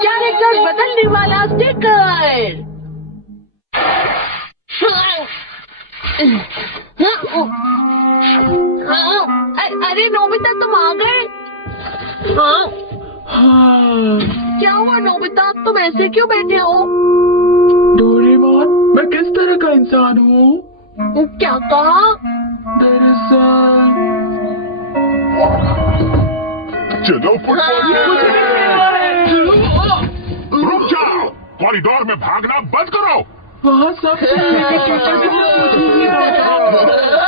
Character बदलने वाला sticker. अरे नोबिता तुम आ गए? क्या हुआ नोबिता, तुम ऐसे क्यों बैठे हो? डोरेमोन, मैं किस तरह का इंसान हूँ? क्या कहा? दरअसल चलो फुटबॉल रुक जाओ, कॉरिडोर में भागना बंद करो। वहाँ सब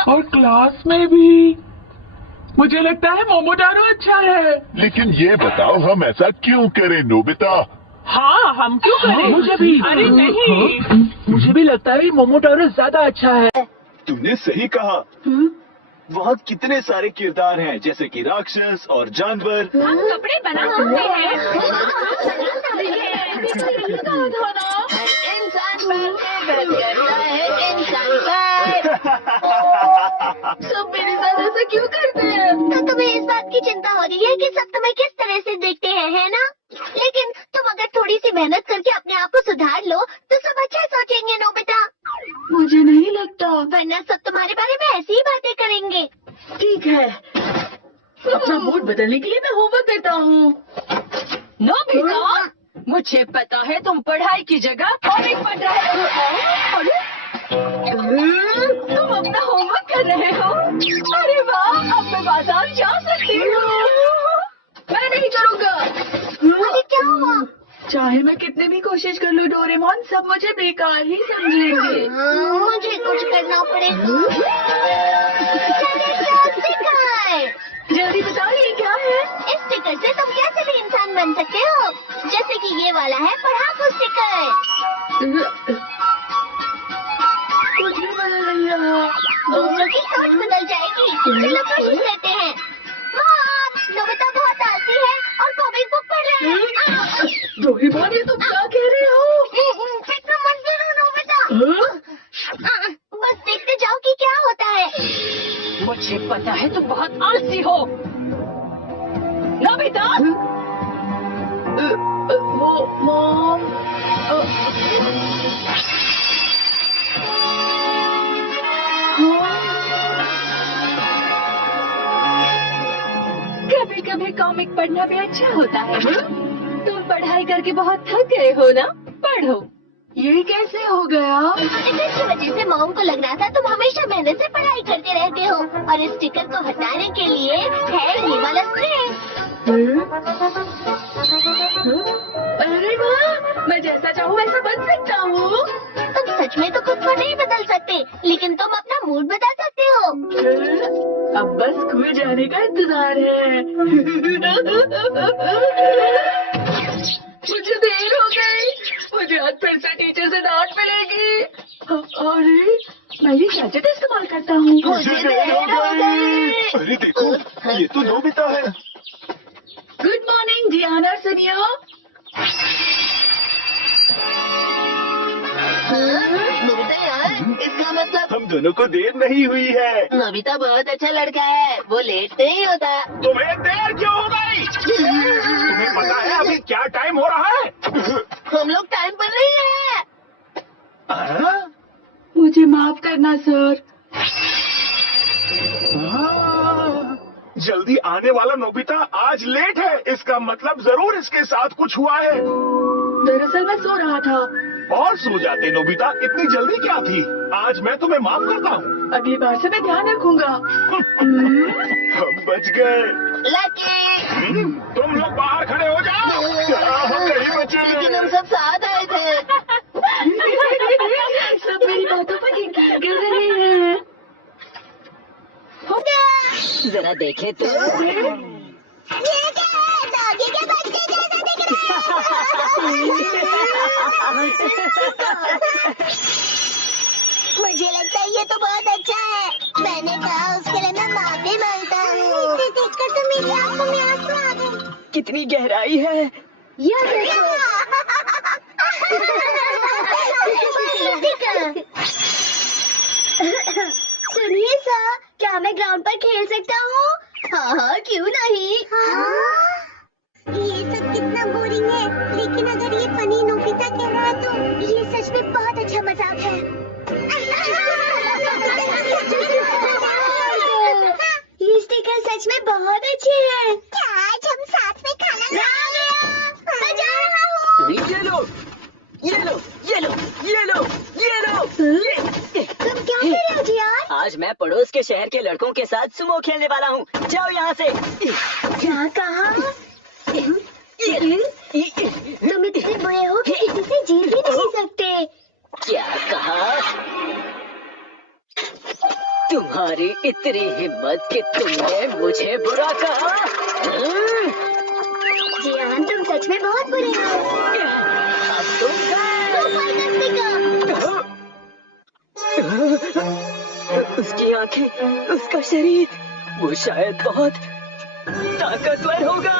और क्लास में भी। मुझे लगता है मोमोटारो अच्छा है। लेकिन ये बताओ हम ऐसा क्यों करें नोबिता? हाँ, हम क्यों करें? मुझे भी। अरे नहीं, मुझे भी लगता है मोमोटारो ज्यादा अच्छा है। तुमने सही कहा। वहाँ कितने सारे किरदार हैं, जैसे कि राक्षस और जानवर। हम कपड़े बना सकते हैं। सब मेरे साथ ऐसा क्यों करते हैं? तो तुम्हें इस बात की चिंता हो रही है कि सब तुम्हें किस तरह से देखते हैं, है ना? लेकिन तुम अगर थोड़ी सी मेहनत करके अपने आप को सुधार लो तो सब अच्छा सोचेंगे नोबिता। मुझे नहीं लगता। वरना सब तुम्हारे बारे में ऐसी ही बातें करेंगे। ठीक है, अपना मूड बदलने के लिए मैं होमवर्क करता हूँ। नोबिता, मुझे पता है तुम पढ़ाई की जगह कॉमिक पढ़ रहे हो। तुम अपना होमवर्क कर रहे हो? अरे वाह, अब मैं बाजार जा सकती हूँ। मैं नहीं करूँगा। अरे क्या हुआ? चाहे मैं कितने भी कोशिश कर लूँ डोरेमोन, सब मुझे बेकार ही समझेंगे। मुझे कुछ करना पड़ेगा। जल्दी बताओ ये क्या है? इस स्टिकर से तुम कैसे भी इंसान बन सकते हो, जैसे कि ये वाला है पढ़ाकू स्टिकर। कुछ भी बदल नहीं रहा। दूसरों की सोच बदल जाएगी। चलो कोशिश करते हैं। नोबिता बहुत आलसी है और कॉमिक बुक पढ़ रहे हैं। डोरेमोन, ये तुम क्या कह रहे हो? इतना मत करो नोबिता। बस देखते जाओ कि क्या होता है। मुझे पता है तुम बहुत आलसी हो। नोबिता, मॉम, कभी कभी कॉमिक पढ़ना भी अच्छा होता है। तुम पढ़ाई करके बहुत थक गए हो ना, पढ़ो। ये कैसे हो गया? स्टिकर की वजह से मॉम को लग रहा था तुम हमेशा मेहनत से पढ़ाई करते रहते हो, और इस स्टिकर को हटाने के लिए है ये वाला स्प्रे। अरे वाह, मैं जैसा चाहूँ वैसा बन सकता हूँ। तुम सच में तो खुद को नहीं बदल सकते, लेकिन तुम अपना मूड बदल सकते हो। अब बस स्कूल जाने का इंतजार है। मुझे देर हो गई। मुझे आज फिर से टीचर से डांट मिलेगी। अरे, मैं ये गैजेट इस्तेमाल करता हूँ। मुझे देर हो गई। अरे देखो, ये तो नोबिता है। गुड मॉर्निंग डियाना सुनियो। नोबिता यार, इसका मतलब हम दोनों को देर नहीं हुई है। नोबिता बहुत अच्छा लड़का है, वो लेट नहीं होता। तुम्हें देर क्यों हो गई? तुम्हें पता है अभी क्या टाइम हो रहा है? हम लोग टाइम पर नहीं है। मुझे माफ करना सर। जल्दी आने वाला नोबिता आज लेट है, इसका मतलब जरूर इसके साथ कुछ हुआ है। दरअसल मैं सो रहा था। और सो जाते नोबिता, इतनी जल्दी क्या थी? आज मैं तुम्हें माफ करता हूँ। अगली बार से मैं ध्यान रखूंगा। हम बच गए। लकी, तुम लोग बाहर खड़े हो जाओ। हम नहीं बचे। लेकिन हम सब साथ आए थे। सब मेरी बातों पर यकीन कर रहे हैं। जरा देखे तो। मुझे लगता है ये तो बहुत अच्छा है। मैंने कहा उसके लिए मैं माफी मांगता हूँ। इसे देखकर तो मेरी आंखों में आंसू आ गए। कितनी गहराई है। यह देखो। सुनिए सर, क्या मैं ग्राउंड पर खेल सकता हूँ? हाँ हाँ, क्यों नहीं। ये सब कितना बोरिंग सच में बहुत अच्छा मजाक है। ये स्टिकर सच में बहुत अच्छे हैं। क्या आज हम साथ में खाना मैं जा रहा हूँ। ये लो, ये लो, ये लो, ये लो, ये लो। तुम क्या कर रहे हो जियान? आज मैं पड़ोस के शहर के लड़कों के साथ सुमो खेलने वाला हूँ। जाओ यहाँ से। क्या कहा? तुम इतने बुरे हो कि किसी से जीत भी नहीं सकते। क्या कहा? तुम्हारी इतनी हिम्मत कि तुमने मुझे बुरा कहा? जियान तुम सच में बहुत बुरे हो। अब तुम उसकी आंखें, उसका शरीर, वो शायद बहुत ताकतवर होगा।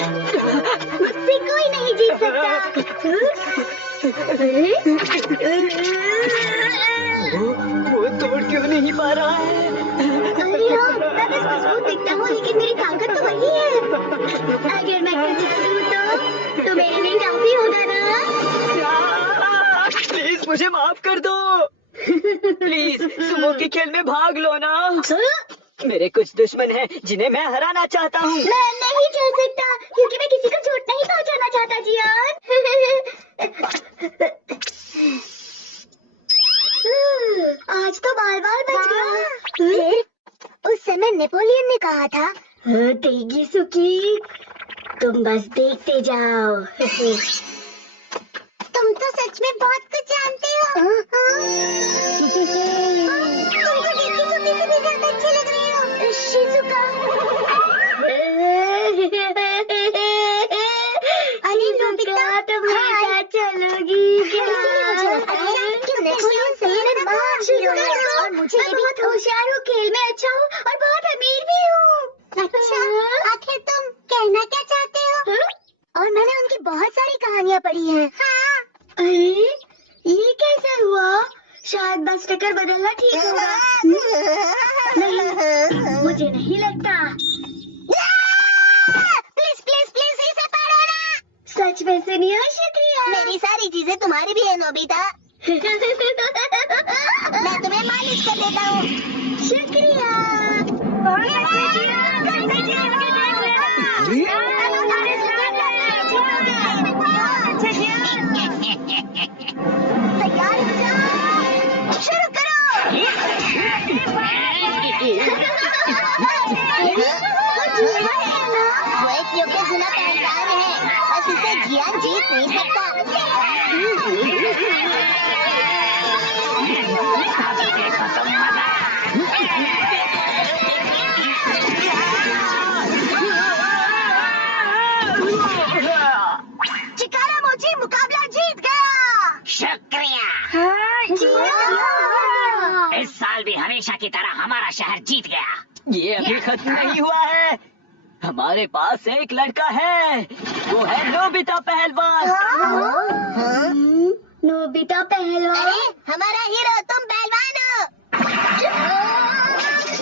मुझसे कोई नहीं जीत सकता। वो तोड़ क्यों नहीं पा रहा है? अरे हाँ, मैं बस मजबूत दिखता हूँ लेकिन मेरी ताकत तो वही है। अगर मैं कुछ करूँ तो मेरे लिए काफी होगा ना? प्लीज मुझे माफ कर दो। प्लीज सुमो के खेल में भाग लो ना। मेरे कुछ दुश्मन हैं जिन्हें मैं हराना चाहता हूँ। मैं नहीं चल सकता क्योंकि मैं किसी को चोट नहीं पहुँचाना चाहता जियान। आज तो बाल बच गया। उस समय नेपोलियन ने कहा था, तेगी सुकी, तुम बस देखते जाओ। तुम तो सच में बहुत कुछ जानते हो। तुमको तेगी सुकी से भी ज्यादा अच्छे लग रहे हो शिजुका। अरे नोबिता तुम मेरे साथ चलोगी क्या? नेपोलियन सही में बहुत हीरो है और मुझे भी बहुत होशियार हूँ, खेल में अच्छा हूँ और बहुत अमीर भी हूँ। अच्छा, आखिर तुम कहना क्या चाहते हो? और मैंने उनकी बहुत सारी कहानियाँ पढ़ी हैं। हाँ। अरे ये कैसे हुआ? शायद बस स्टिकर बदलना ठीक होगा। नहीं, मुझे नहीं लगता। प्लीज प्लीज प्लीज इसे पढ़ो ना। सच में सुनिए, शुक्रिया। मेरी सारी चीजें तुम्हारी भी है नोबिता। मैं तुम्हें मालिश कर देता हूँ। शुक्रिया। तैयार हो जाओ, शुरू करो। वो एक योग्य गुना पहलवान है, बस इसे जियान जीत नहीं सकता। चिकारा मोची मुकाबला जीत गया। शुक्रिया। इस साल भी हमेशा की तरह हमारा शहर जीत गया। ये अभी खत्म नहीं हुआ है। हमारे पास एक लड़का है, वो है नोबिता पहलवान। नोबिता पहलवान? अरे हमारा हीरो तुम पहलवान हो।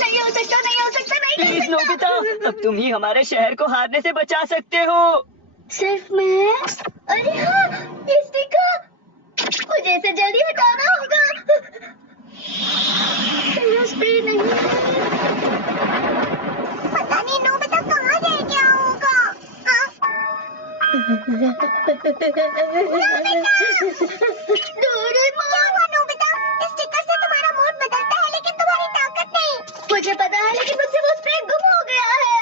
नहीं हो सकता, नहीं हो सकता, नहीं कर प्लीज सकता। नोबिता, अब तुम ही हमारे शहर को हारने से बचा सकते हो। सिर्फ मैं? अरे हाँ, ये स्टिकर मुझे इसे जल्दी हटाना होगा। मेरा स्प्रे नहीं है। पता नहीं नोबिता कहाँ रह गया होगा। नोबिता, इस स्टिकर से तुम्हारा मूड बदलता है लेकिन तुम्हारी ताकत नहीं। मुझे पता है लेकिन मुझसे वो स्प्रे गुम हो गया है।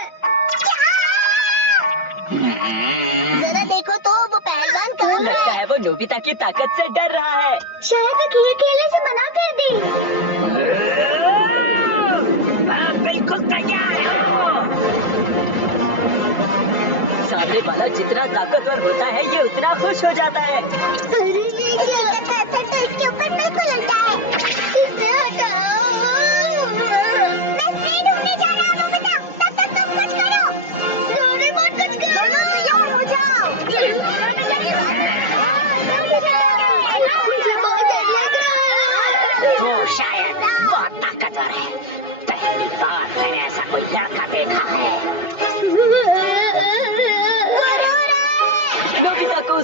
जरा देखो तो वो पहलवान कहाँ लगता है? है वो नोबिता की ताकत से डर रहा है। शायद वो खेल खेलने से मना कर दी। बिल्कुल तैयार हो। सामने वाला जितना ताकतवर होता है ये उतना खुश हो जाता है। अरे ये क्या? तो इसके ऊपर बिल्कुल लगता है। इसे हटाओ। मैं स्प्रे ढूंढने जा रहा हूँ नोबिता, तब तक तुम कुछ करो। डोरेमोन कुछ करो। दोनों तैयार हो जाओ। मुझे बहुत डर लग रहा है। वो शायद बहुत ताकतवर है। पहली बार मैंने ऐसा कोई लड़का देखा है। नोबिता को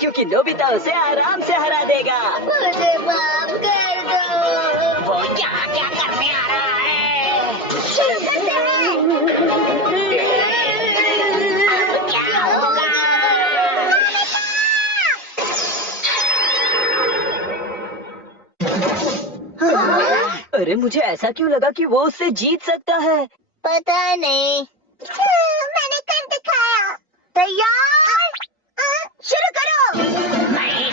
क्योंकि नोबिता उसे आराम से हरा देगा। मुझे माफ कर दो। वो यहाँ क्या करने आ रहा है? शुरू करते हैं। अब क्या होगा? अरे मुझे ऐसा क्यों लगा कि वो उससे जीत सकता है? पता नहीं। मैंने कर दिखाया। तैयार? शुरू करो। नहीं